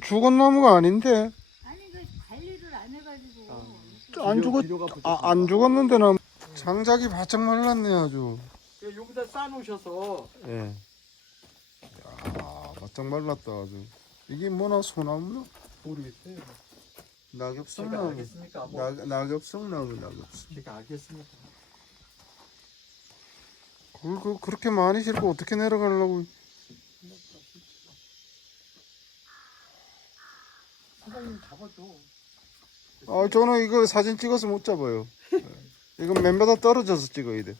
죽은 나무가 아닌데. 아니 그 관리를 안 해가지고. 안 죽었는데 나무. 장작이 바짝 말랐네 아주. 여기다 쌓아놓으셔서. 예. 야, 바짝 말랐다 아주. 이게 뭐나 소나무나? 모르겠어요. 낙엽성 제가 나무. 알겠습니까? 뭐. 낙엽성 나무 낙엽성. 제가 알겠습니까? 그렇게 많이 싣고 어떻게 내려가려고? 사장님 잡아줘. 저는 이거 사진 찍어서 못 잡아요. 이건 맨바다 떨어져서 찍어야 돼.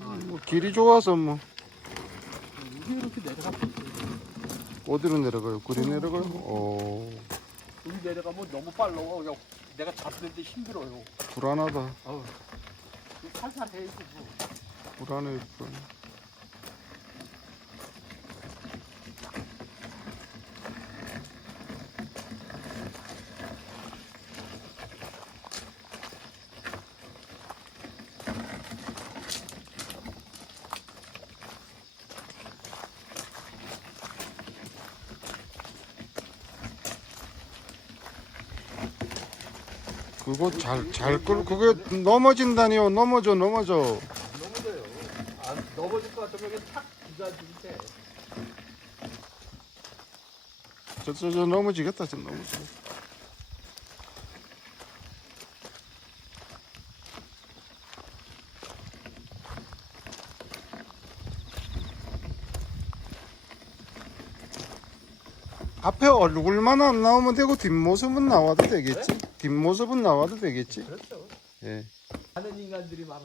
뭐 길이 좋아서 뭐. 여기 이렇게 내려가. 어디로 내려가요? 그리 내려가요? 여기 내려가면 너무 빨라. 그냥 내가 잡는데 힘들어요. 불안하다. 살살 해야지 뭐. 불안해. 그거 그게 넘어진다니요. 넘어져. 넘어져요. 넘어질 것 같으면 탁 기다리는데. 저 넘어지겠다. 저 넘어져. 앞에 얼굴만 안 나오면 되고 뒷모습은 나와도 되겠지. 뒷모습은 나와도 되겠지. 그렇죠. 예. 하는 인간들이 많아.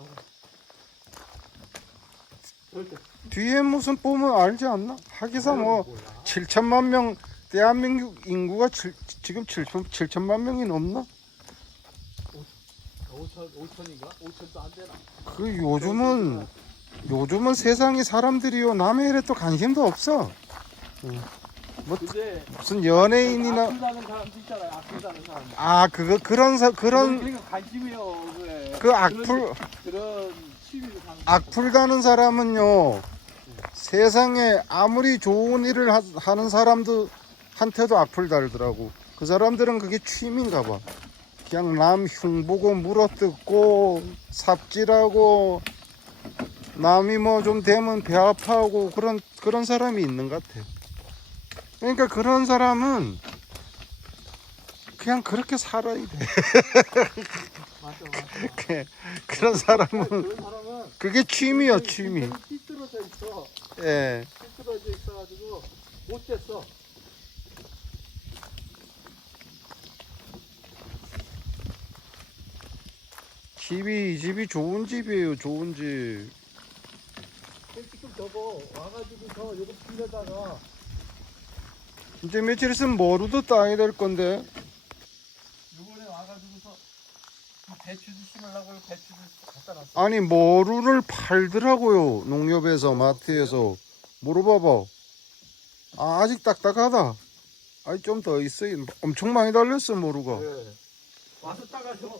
뒤에 무슨 보면 알지 않나? 하기사 뭐 7천만 명 대한민국 인구가 지금 7천만 명이 넘나? 5천인가? 5천도 안 되나? 그 요즘은 세상에 사람들이요 남의 일에 또 관심도 없어. 뭐 무슨 연예인이나 악플다는 사람도 있잖아요. 악플다는 사람. 그런 그러니까 관심이요. 그래. 그 악플 그런 취미로 사는. 악플 다는 사람은요 세상에 아무리 좋은 일을 하는 사람도 한테도 악플 달더라고. 그 사람들은 그게 취미인가 봐. 그냥 남 흉보고 물어뜯고 삽질하고 남이 뭐 좀 되면 배 아파하고 그런 사람이 있는 것 같아. 그러니까 그런 사람은 그냥 그렇게 살아야 돼. 맞아. 그런 사람은 그런 사람은 그게 취미야 취미. 삐뚤어져 있어. 예. 삐뚤어져 있어가지고 못 됐어. 이 집이 좋은 집이에요. 좋은 집. 지금 저거 와가지고 요거 빌려다가 이제 며칠 있으면 머루도 따야 될 건데. 요번에 와가지고서 배추도 심으려고 배추도 갖다 놨어. 아니 머루를 팔더라고요. 농협에서 마트에서. 물어봐봐. 아직 딱딱하다. 아니 좀 더 있어요. 엄청 많이 달렸어 머루가. 네. 와서 따가셔.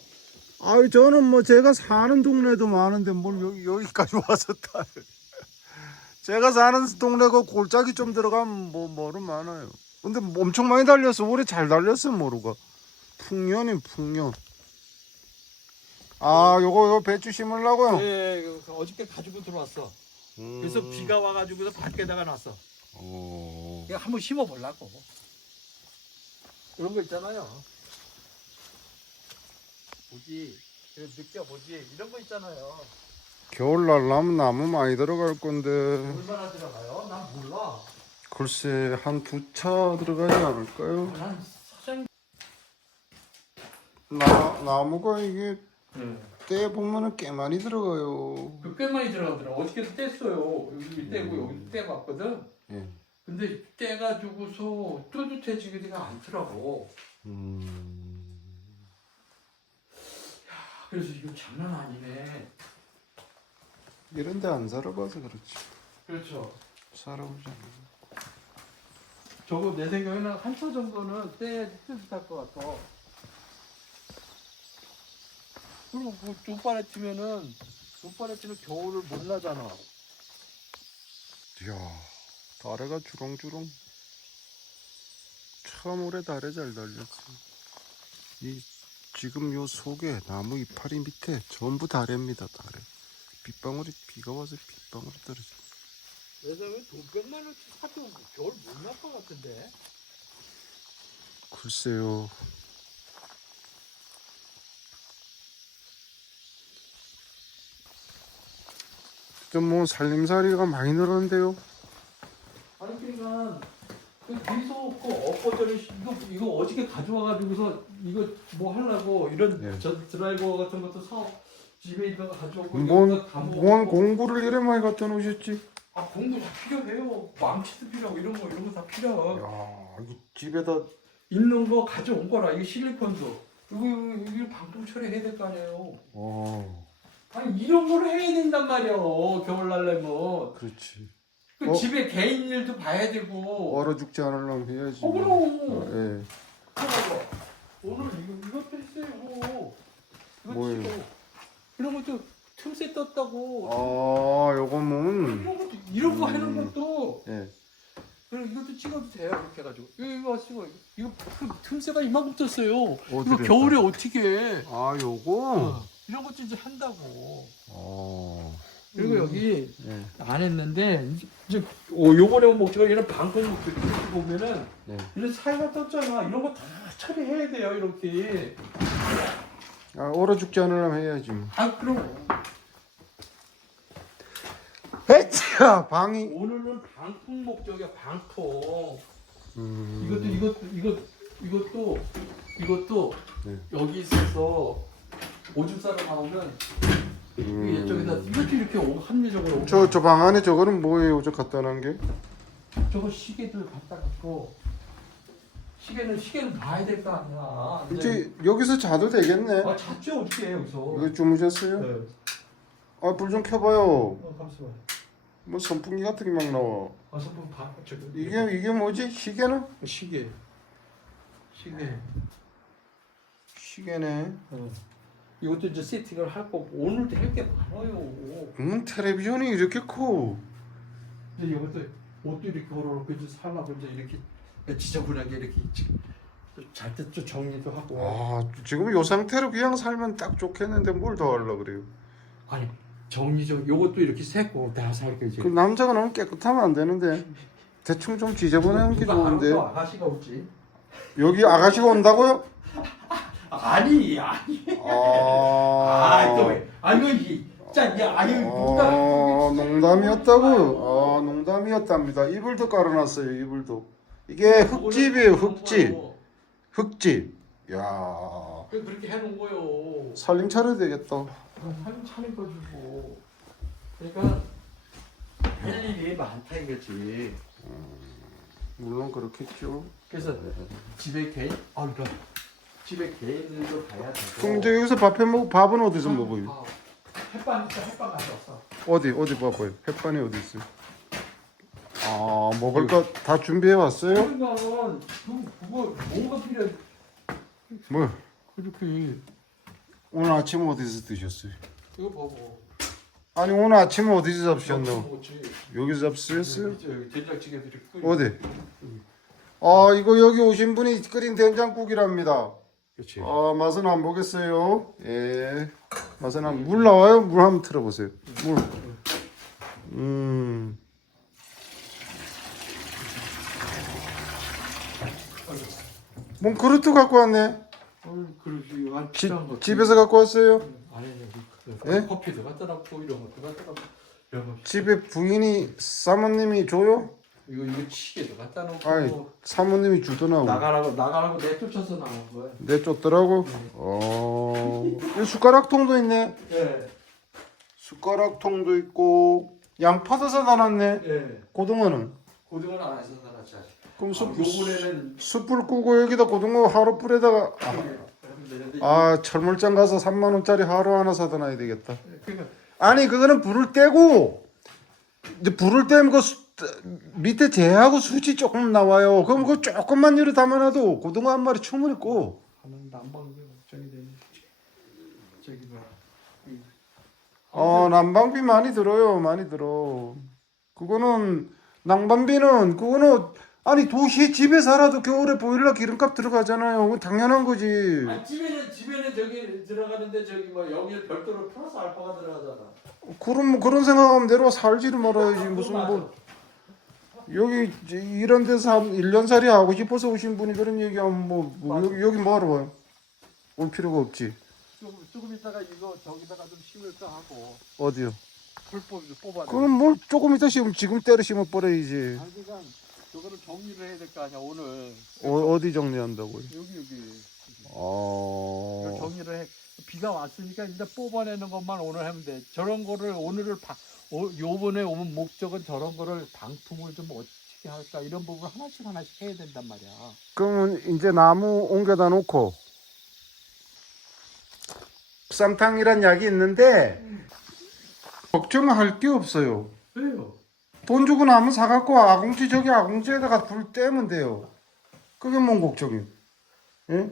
아니 저는 뭐 제가 사는 동네도 많은데 뭘 여기까지 와서 따요. 제가 사는 동네가 골짜기 좀 들어가면 뭐는 많아요. 근데 엄청 많이 달렸어. 올해 잘 달렸어 머루가. 풍년이 풍년. 요거 배추 심으려고요? 네, 어저께 가지고 들어왔어. 그래서 비가 와가지고서 밖에다가 놨어. 그냥 한번 심어보려고. 그런 거 있잖아요. 보지, 느껴보지. 이런 거 있잖아요. 겨울날 나무 많이 들어갈 건데. 얼마나 들어가요? 난 몰라. 글쎄 한 2차 들어가지 않을까요? 난 사장님. 나무가 이게 떼 보면은 꽤 많이 들어가요. 꽤 많이 들어가더라. 어저께도 뗐어요. 여기 떼고 여기 떼봤거든. 예. 근데 떼가지고서 뚜렷해지기가 않더라고. 그래서 이거 장난 아니네. 이런 데 안 살아봐서 그렇지. 그렇죠. 살아보잖아. 저거 내 생각에는 한 초 정도는 떼야지 뜨뜻할 것 같아. 그리고 뭐 눈바래 치면은 겨울을 못 나잖아. 이야, 다래가 주렁주렁. 참 오래 다래 잘 달렸어. 이 지금 요 속에 나무 이파리 밑에 전부 다래입니다. 다래. 빗방울이 비가 와서 빗방울이 떨어져. 내 생각에 돈 100만 원치 사도 겨울 못 날 것 같은데. 글쎄요. 좀 뭐 살림살이가 많이 늘었는데요. 아니 그러니까 계속 그 엎어져리 이거 어저께 가져와가지고서 이거 뭐 하려고 이런 네. 저 드라이버 같은 것도 집에 있다가 가져오고 뭔 이거 다 먹고. 공부를 이래 많이 갖다 놓으셨지? 아 공부 다 필요해요. 망치도 필요하고 이런 거 다 필요해. 야, 이 집에다 있는 거 가져온 거라. 이게 실리콘도 이거 방풍 처리해야 될 거 아니에요. 아니 이런 걸 해야 된단 말이에요. 겨울 날려면 그렇지. 그 집에 개인 일도 봐야 되고. 얼어 죽지 않으려면 해야지. 그럼. 예. 오늘 이것도 했어요. 이거 뭐예요? 치고. 이런 것도 틈새 떴다고. 아, 요거는 이런 것도 이런 거 하는 것도. 예. 그럼 이것도 찍어도 돼요. 이렇게 해가지고 이거 찍어. 이거 틈새가 이만큼 떴어요. 이거 어디를 겨울에 어떻게 해? 아, 요거. 이런 것도 이제 한다고. 어. 그리고 여기 예. 안 했는데 이제 요번에 온 목적은 이런 방송 목적 이렇게 보면은 네. 이런 사이가 떴잖아. 이런 거 다 처리해야 돼요. 이렇게. 아, 얼어 죽지 않으려면 해야지. 뭐. 아 그럼 헤차 방이. 오늘은 방풍 목적이야. 방풍. 음. 이것도 네. 여기 있어서 오줌 싸러 나오면 이쪽에다 이것도 이렇게 합리적으로. 저 방 안에 저거는 뭐예요? 저 갖다 놓은 게? 저거 시계들 갖다 갖고 시계는 봐야 될 거 아니야. 이제 여기서 자도 되겠네. 아 잤죠 어떻게 여기서. 이거 주무셨어요? 네. 아, 불 좀 켜봐요. 잠시만. 뭐 선풍기 같은 게 막 나와. 아 선풍 봐. 저기. 이게 뭐지? 시계는? 시계. 시계네. 이것도 이제 세팅을 할 거고 오늘도 할 게 많아요. 텔레비전이 이렇게 커. 이제 이것도 옷도 이렇게 걸어놓고 이제 살라고 이제 이렇게 지저분하게 이렇게 잘 때 좀 정리도 하고. 아, 지금 요 상태로 그냥 살면 딱 좋겠는데 뭘 더 하려고 그래요? 아니 정리적 요것도 이렇게 새고 다 살게 이제. 그 남자가 너무 깨끗하면 안 되는데 대충 좀 지저분한 게 좋은데. 또 아가씨가 오지. 여기 아가씨가 온다고요? 아니. 농담이었다고? 농담이었답니다. 이불도 깔아놨어요. 이불도. 이게 흙집이에요. 흙집. 야, 그렇게 해놓은 거요. 살림 차려야 되겠다. 살림 차려가지고. 그러니까 할 일이 많다 이거지. 물론 그렇겠죠. 그래서 집에 집에 개인들도 가야 되고. 그럼 이제 여기서 밥은 어디서 먹어요? 햇반 가져왔어. 어디 봐봐요. 햇반이 어디 있어요? 아, 먹을 거 다 준비해 왔어요? 그러니까 그거 뭐가 필요해? 뭐? 이렇게 오늘 아침 어디서 드셨어요? 이거 보고. 아니 오늘 아침 어디서 잡수셨노? 먹었지. 여기서 잡수셨어요? 여기 된장찌개도 이렇게 어디? 아, 이거 여기 오신 분이 끓인 된장국이랍니다. 그렇지. 아, 맛은 안 보겠어요. 예. 맛은 물 나와요? 물 한번 틀어보세요. 물. 뭔 그릇도 갖고 왔네. 그러지. 집에서 갖고 왔어요? 아니 예? 커피도 갖다 놓고 이런 것도 갖다 놓고 이런 거. 집에 부인이 사모님이 줘요? 이거 시계도 갖다 놓고. 아니, 사모님이 주더나고. 나가라고 내쫓아서 나온 거야. 내쫓더라고? 이 숟가락통도 있네. 예. 숟가락통도 있고 양파도 사다 놨네. 예. 고등어는? 고등어는 안 해서 살았지. 그럼 요번에는 숯불 끄고 여기다 고등어 하루 불에다가 철물점 가서 3만 원짜리 하루 하나 사다 놔야 되겠다. 그러니까 아니 그거는 불을 떼고 이제 불을 떼면 그 밑에 재하고 수지 조금 나와요. 그럼 그 조금만 열어 담아놔도 고등어 한 마리 충분히 꼬. 하는 난방비 걱정이 되니. 저기 봐. 난방비 많이 들어요. 많이 들어. 그거는 난방비는 그거는 아니 도시에 집에 살아도 겨울에 보일러 기름값 들어가잖아요. 그거 당연한 거지. 아, 집에는 저기 들어가는데 저기 뭐 여기 별도로 플러스 알파가 들어가잖아. 그런 생각하면 내려와 살지를 말아야지. 무슨 뭐 여기 이런 데서 1년살이 하고 싶어서 오신 분이 그런 얘기하면 뭐 여기 뭐 하러 와요? 올 필요가 없지. 조금 있다가 이거 저기다가 좀 심을까 하고. 어디요? 풀뿌리 뽑아내. 그럼 뭘 조금 이따 심으면 지금 때려 심어 버려야지. 아니 그러니까 저거를 정리를 해야 될 거 아니야 오늘. 어디 정리한다고요? 여기. 어. 정리를 해. 비가 왔으니까 이제 뽑아내는 것만 오늘 하면 돼. 저런 거를 오늘을 요번에 오면 목적은 저런 거를 방풍을 좀 어떻게 할까 이런 부분 하나씩 해야 된단 말이야. 그러면 이제 나무 옮겨다 놓고 쌈탕이란 약이 있는데 걱정할 게 없어요. 왜요? 돈 주고 나무 사갖고 아궁지에다가 불 떼면 돼요. 그게 뭔 걱정이에요? 예?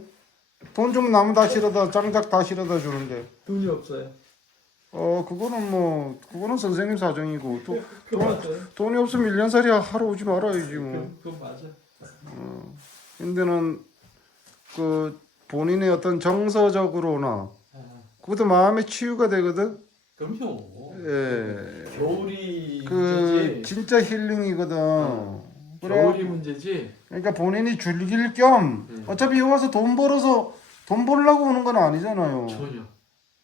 돈 주면 나무 다 실어다 장작 다 실어다 주는데 돈이 없어요. 그거는 선생님 사정이고 맞아요. 돈이 없으면 1년살이 하러 오지 말아야지 뭐. 그건 맞아. 근데는 그 본인의 어떤 정서적으로나 그것도 마음의 치유가 되거든. 그럼요. 예. 겨울이 그 문제지. 진짜 힐링이거든. 그래. 겨울이 문제지. 그러니까 본인이 즐길 겸 어차피 여기 와서 돈 벌려고 오는 건 아니잖아요. 전혀.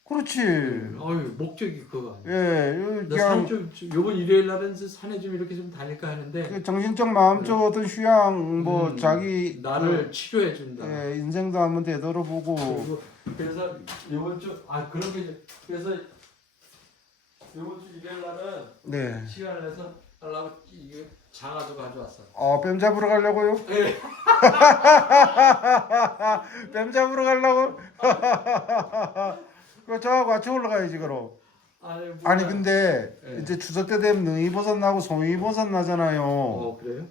그렇지. 어유 목적이 그거 아니야. 예. 나산 그냥 좀 요번 일요일 날은 산에 좀 이렇게 좀 다닐까 하는데 그 정신적 마음적 어떤 휴양 뭐 자기 나를 치료해 준다. 예, 인생도 한번 되돌아보고. 그래서 이번 주 그런 게 그래서 이번 주 일요일 날은 네. 시간을 내서 하려고 이게 장아도 가져왔어. 뱀 잡으러 가려고요? 네. 뱀 잡으러 가려고? 그 저하고 같이 올라가야지 그럼. 아니 근데 네. 이제 추석 때 되면 능이버섯 나고 송이버섯 나잖아요. 그래요?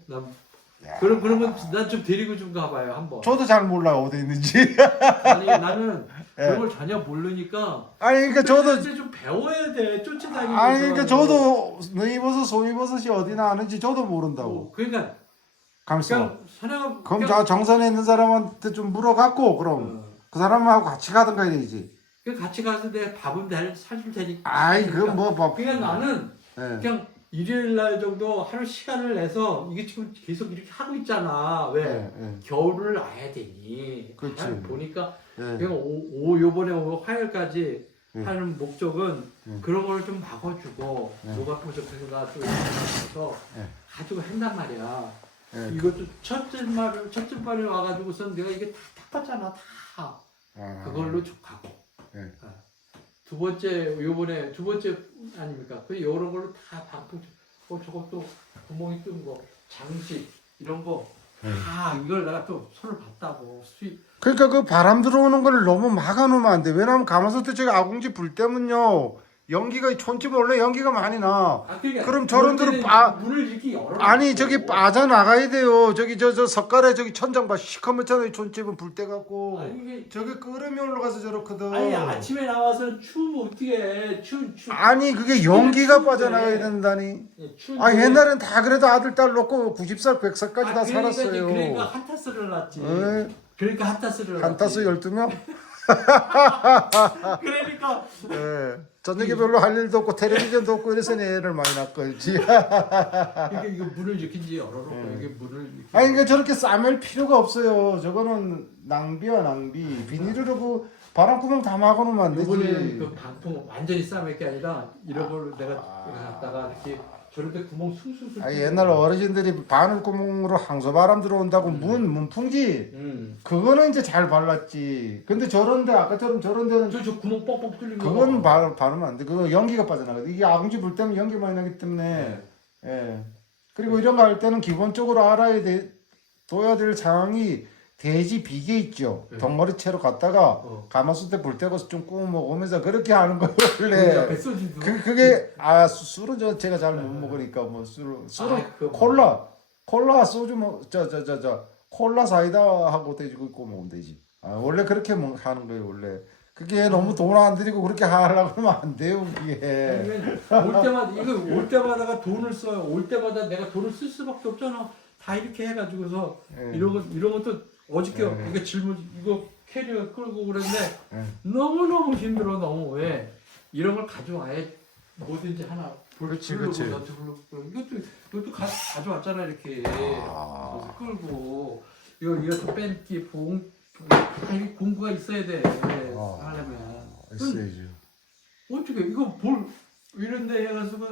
그러면 난 좀 데리고 좀 가봐요 한번. 저도 잘 몰라요 어디 있는지. 아니 나는 예. 그런 걸 전혀 모르니까. 아니 그러니까 저도 이제 좀 배워야 돼. 쫓아다니면서. 아니 그러니까 저도 능이버섯 송이버섯이 어디나 아는지 저도 모른다고. 그러니까 감사. 그냥 사냥. 그럼 저 정선에 있는 사람한테 좀 물어갖고 그럼 그 사람하고 같이 가든가 해야지. 같이 가서 내가 밥은 사줄 테니까. 아이 그건 뭐 밥. 그냥 나는 예. 그냥 일요일 날 정도 하루 시간을 내서 이게 지금 계속 이렇게 하고 있잖아. 왜? 예. 겨울을 나야 되니. 그렇지. 바람 보니까 예. 그냥 요번에 화요일까지 예. 하는 목적은 예. 그런 걸 좀 막아주고 예. 노가 부족해서가 또 있어서 예. 가지고 한단 말이야. 예. 이것도 첫째 말에 와가지고선 내가 이게 다 닦았잖아. 다. 그걸로 가고. 예. 두 번째 요번에 두 번째 아닙니까? 그 이런 걸로 다 방풍 저것도 구멍이 뜬 거 장식 이런 거 다 이걸 내가 또 손을 봤다고 수입. 그러니까 그 바람 들어오는 걸 너무 막아놓으면 안 돼. 왜냐면 가마솥에 저기 아궁지 불 때문요 연기가 촌집은 원래 연기가 많이 나. 그러니까 그럼 저런 데로 문을 이렇게 열어. 아니 저기 빠져 나가야 돼요. 저기 저 석가래 저기 천장 봐 시커멓잖아요. 촌집은 불 때 갖고 저기 끄름이 올라가서 저렇거든. 아니 아침에 나와서 추우면 어떻게 해? 아니 그게 연기가 빠져나가야 된다니. 옛날엔 다 그래도 아들 딸 놓고 90살 100살까지 다 살았어요. 그러니까 한타스를 낳지. 네. 그러니까 한타스를 한타스 12명? 그러니까 저녁에 별로 할 일도 없고 텔레비전도 없고 이래서 애를 많이 낳았지. 그러니까 이거 문을 이렇게 이제 열어놓고 이게 문을 이렇게. 아니 그러니까 저렇게 싸맬 필요가 없어요. 저거는 낭비야 낭비. 비닐으로 그 바람구멍 다 막아놓으면 안 되지. 이번에는 그 방풍 완전히 싸맬 게 아니라 이런 걸로 내가 갖다가 이렇게 저렇게 구멍 숭숭숭. 옛날 어르신들이 바늘구멍으로 항소바람 들어온다고 문풍지 그거는 이제 잘 발랐지. 근데 저런데 아까처럼 저런 데는 저 구멍 뻑뻑 뚫린 거. 그건 바르면 안 돼. 그거 연기가 빠져나가거든. 이게 아궁지 불 때문에 연기 많이 나기 때문에. 예. 그리고 이런 거 할 때는 기본적으로 알아야 돼. 둬야 될 상황이 돼지 비계 있죠. 네. 덩어리 채로 갔다가 가마솥에 불 때고 좀 구워 먹으면서 그렇게 하는 거예요 원래. 소주도. 그게 술은 제가 잘 못 먹으니까 뭐 술은 콜라 소주 저 콜라 사이다 하고 돼지고기 구워 먹으면 되지. 원래 그렇게 하는 거예요 원래. 그게 너무 돈 안 들이고 그렇게 하려고 하면 안 돼요 그게. 올 때마다 이거 올 때마다가 돈을 써요. 올 때마다 내가 돈을 쓸 수밖에 없잖아. 다 이렇게 해가지고서 이런 것도 어저께 이거 질문 이거 캐리어 끌고 그랬는데 너무 너무 힘들어 너무 왜 이런 걸 가져와야 뭐든지 하나 그렇지. 이것도 가져왔잖아 이렇게 그래서 끌고 이것도 뺀기 이게 공부가 있어야 돼 하려면 있어야죠. 어떻게 이거 볼 이런데 해가지고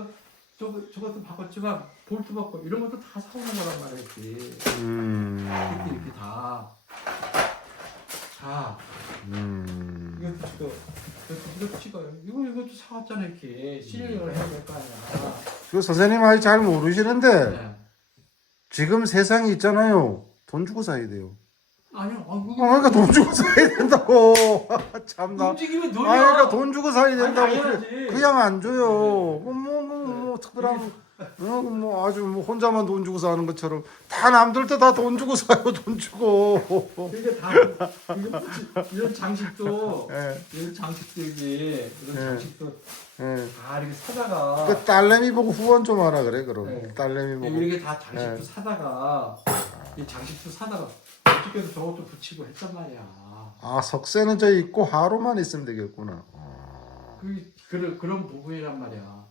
저것도 바꿨지만 볼트 바꿔 이런 것도 다 사오는 거란 말이지. 이렇게 다. 자, 이것도 찍어요. 이것도 사왔잖아 이렇게 실력을 해야 될 거 아니야. 그 선생님 아직 잘 모르시는데 네. 지금 세상에 있잖아요. 돈 주고 사야 돼요. 아니요. 그러니까 돈 주고 사야 된다고. 참나. 움직이면 놀려. 그러니까 돈 주고 사야 된다고. 당연하지. 그냥 안 줘요. 뭐 특별한 아주 혼자만 돈 주고 사는 것처럼 다 남들도 다 돈 주고 사요. 돈 주고. 그러니까 다 이런 장식도 이런 장식도 이런 장식도 다 이렇게 사다가 그 딸내미 보고 후원 좀 하라 그래 그럼. 딸내미 보고. 이렇게 다 장식도 사다가 이 장식도 사다가 어떻게든 저것도 붙이고 했단 말이야. 석쇠는 저 있고 하루만 있으면 되겠구나. 그런 부분이란 말이야.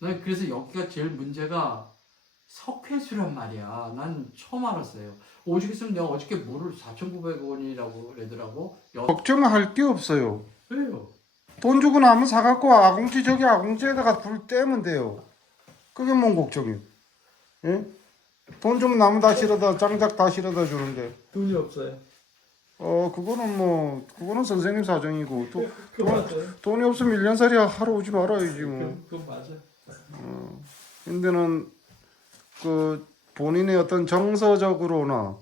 난 그래서 여기가 제일 문제가 석회수란 말이야. 난 처음 알았어요. 오죽 있으면 내가 어저께 물을 4,900원이라고 그러더라고. 걱정할 게 없어요. 왜요? 돈 주고 나면 사갖고 아궁지에다가 불 떼면 돼요. 그게 뭔 걱정이에요? 예? 돈 주면 나무 다 실어다 장작 다 실어다 주는데. 돈이 없어요. 그거는 선생님 사정이고 맞아요. 돈이 없으면 1년살이 하러 오지 말아야지 뭐. 그건 맞아. 근데는 그 본인의 어떤 정서적으로나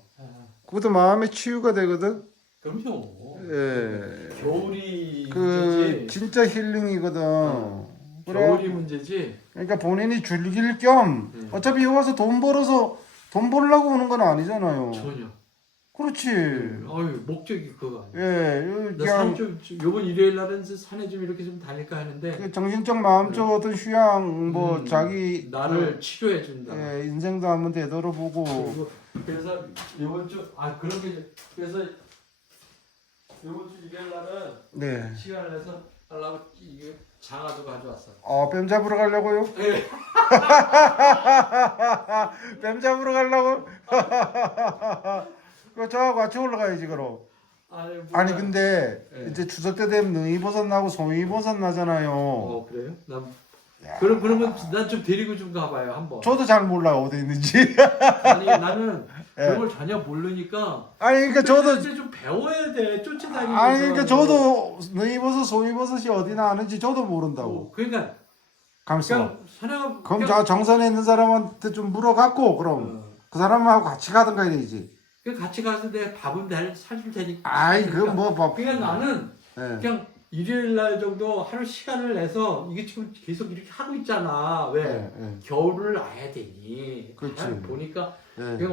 그것도 마음의 치유가 되거든. 그럼요. 예. 겨울이 그 문제지. 진짜 힐링이거든. 겨울이 문제지. 그러니까 본인이 즐길 겸 어차피 여기 와서 돈 벌려고 오는 건 아니잖아요. 전혀. 그렇지. 목적이 그거 아니야. 예, 나 요번 일요일 날은 산에 좀 이렇게 좀 다닐까 하는데 그 정신적 마음적 어떤 휴양 자기 나를 치료해 준다. 예, 인생도 한번 되돌아보고. 그래서 이번 주 그런 게 그래서 이번 주 일요일 날은 네. 시간을 내서 하려고 이게 장아도 가져왔어. 뱀 잡으러 가려고요? 네. 뱀 잡으러 가려고? 그 저하고 같이 올라가야지 그럼. 아니 근데 이제 추석 때 되면 능이버섯 나고 송이버섯 나잖아요. 그래요? 그러면 난 좀 데리고 좀 가봐요 한번. 저도 잘 몰라요 어디 있는지. 아니 나는 그런 걸 전혀 모르니까. 아니 그러니까 저도 이제 좀 배워야 돼 쫓아다니면서. 아니 그러니까 저도 능이버섯 송이버섯이 어디 나는지 저도 모른다고. 그러니까 감사. 그냥 그럼 저 정선에 있는 사람한테 좀 물어갖고 그럼 그 사람하고 같이 가든가 이래야지. 같이 가서 내 밥은 사줄 테니까. 아이 그건 뭐 그냥 나는 네. 그냥 일요일 날 정도 하루 시간을 내서 이게 지금 계속 이렇게 하고 있잖아. 왜 네. 겨울을 와야 되니? 그렇지. 보니까 네. 그냥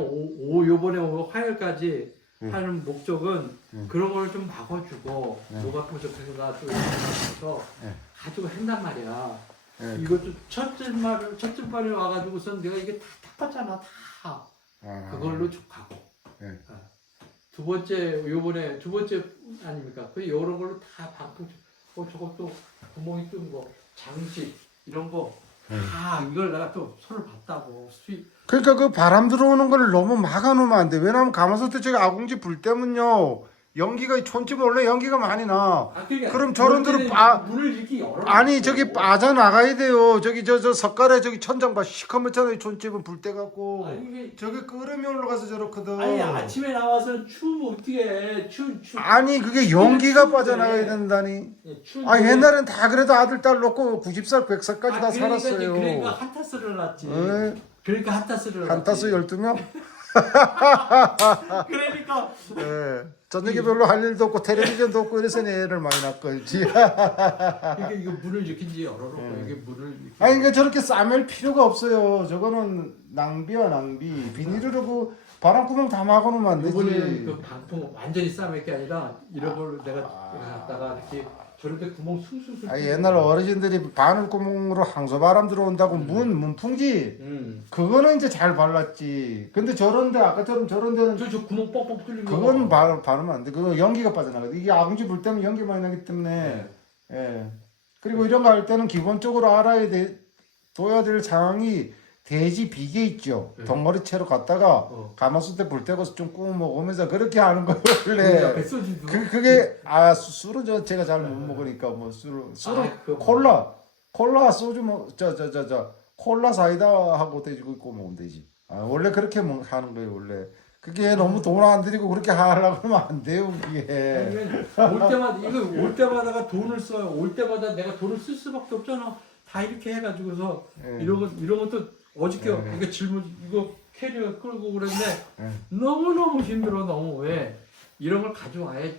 요번에 화요일까지 하는 목적은 그런 걸 좀 막아주고 노가포석해서 또 이렇게 가지고 한단 말이야. 이것도 첫째 말에 와가지고선 내가 이게 다 닦았잖아 다. 그걸로 쭉 가고. 두 번째 아닙니까? 그 여러 걸로 다 바꾸고 저것도 구멍이 뜬 거 장식 이런 거 다 이걸 내가 또 손을 봤다고 수입. 그러니까 그 바람 들어오는 걸 너무 막아놓으면 안 돼. 왜냐면 가마솥에 저기 아궁지 불 때문요 연기가 촌집은 원래 연기가 많이 나. 그러니까 그럼 저런들은 문을 이렇게 열어. 아니 저기 빠져나가야 돼요. 저기 저 석가래 저기 천장 봐 시커멓잖아요. 촌집은 불 때 갖고 저기 끓으면 올라가서 저렇거든. 아니 아침에 나와서 추우면 어떻게 해? 아니 그게 연기가 빠져나가야 된다니. 아니 옛날엔 다 그래도 아들 딸 놓고 90살 100살까지 다 그러니까 살았어요. 그러니까 한타스를 놨지. 그러니까 한타스를 한타스 12명? 그러니까 예. 저녁에 별로 할 일도 없고 텔레비전도 없고 이래서 애를 많이 낳았지. 이게 문을 이렇게 이제 열어놓고 이게 문을 이렇게 아니 그러니까 저렇게 싸맬 필요가 없어요. 저거는 낭비야 낭비. 비닐으로 그 바람구멍 다 막아놓으면 안 요번에 되지. 그 방풍 완전히 싸맬 게 아니라 이런 걸 내가 갖다가 이렇게 저런데 구멍 숭숭숭. 아니 옛날 어르신들이 바늘구멍으로 항소바람 들어온다고 문풍지 그거는 이제 잘 발랐지. 근데 저런데 아까처럼 저런 데는 저 구멍 뻑뻑 뚫린 거. 그건 바르면 안 돼. 그거 연기가 빠져나가거든. 이게 아궁지 불 때문에 연기 많이 나기 때문에. 예. 그리고 이런 거 할 때는 기본적으로 알아야 돼. 둬야 될 상황이 돼지 비계 있죠. 덩어리채로 갖다가 가마솥에 불 떼고 좀 구워 먹으면서 그렇게 하는 거예요 원래. 소주도. 그게 술은 제가 잘 못 먹으니까 뭐 술은 그거 콜라 소주 콜라 사이다 하고 돼지고기 구워 먹으면 되지. 원래 그렇게 하는 거예요 원래. 그게 너무 돈 안 들이고 그렇게 하려고 하면 안 돼요 그게. 올 때마다 이거 올 때마다가 돈을 써요. 올 때마다 내가 돈을 쓸 수밖에 없잖아. 다 이렇게 해가지고서 이런 것도 어저께 이거 질문 이거 캐리어 끌고 그랬는데 너무 너무 힘들어 너무 왜 이런 걸 가져와야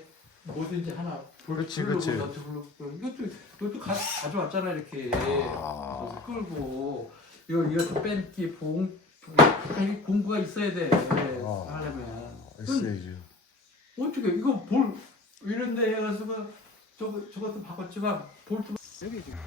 뭐든지 하나 그렇지. 이것도 가져왔잖아 이렇게 그래서 끌고 이것도 뺀기 이게 공구가 있어야 돼 하려면 있어야죠. 어떻게 이거 볼 이런데 해가지고 저것도 바꿨지만 볼트 여기 지금